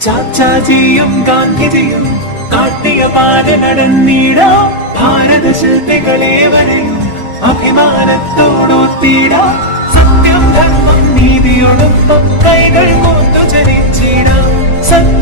ചാച്ചാജിയും ഗാന്ധിജിയും കാട്ടിയ പാത നടന്നിടാം ഭാരത ശില്പികളെ വരയും അഭിമാനത്തോടൊത്തിടാം. സത്യം ധർമ്മം നീതിയോടൊപ്പം കൈകൾ കൊണ്ടു ചരിച്ചിടാം സത്യം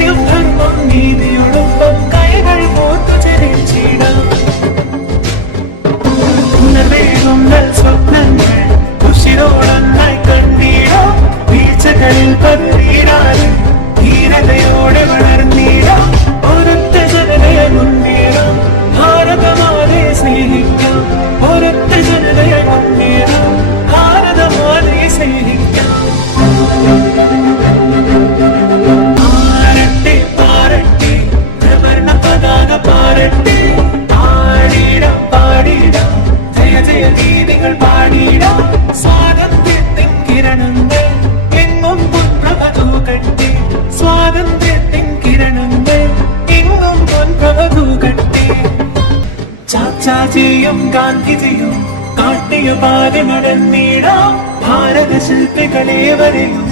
പരാജയം ഗാന്ധിജിയും കാട്ടിയ പാരമടന്നിടാം ഭാരത ശില്പികളെ വരെയും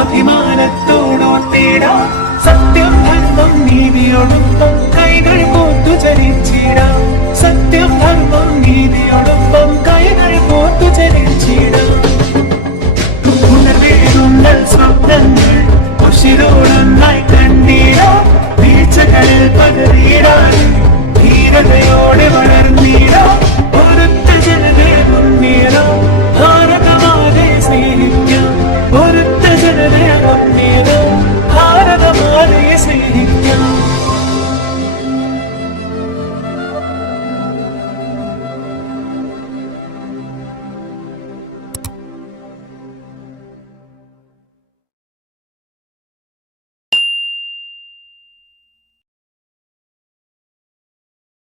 അഭിമാനത്തോടോർത്തിടാം സത്യം ധർമ്മം നീതിയോടൊപ്പം കൈകൾ പോത്തു ചരിച്ചിടാം സത്യം ധർമ്മം നീതിയോടൊപ്പം കൈകൾ പോത്തു ചരിച്ചിടാം ഉണർവേകുന്നൽ സ്വപ്നങ്ങൾ ഉശിരോടൊന്നായി കണ്ടിടാം വീഴ്ചകളിൽ പകരീടാൻ ധീരതയോടെ വളർന്നിടാം.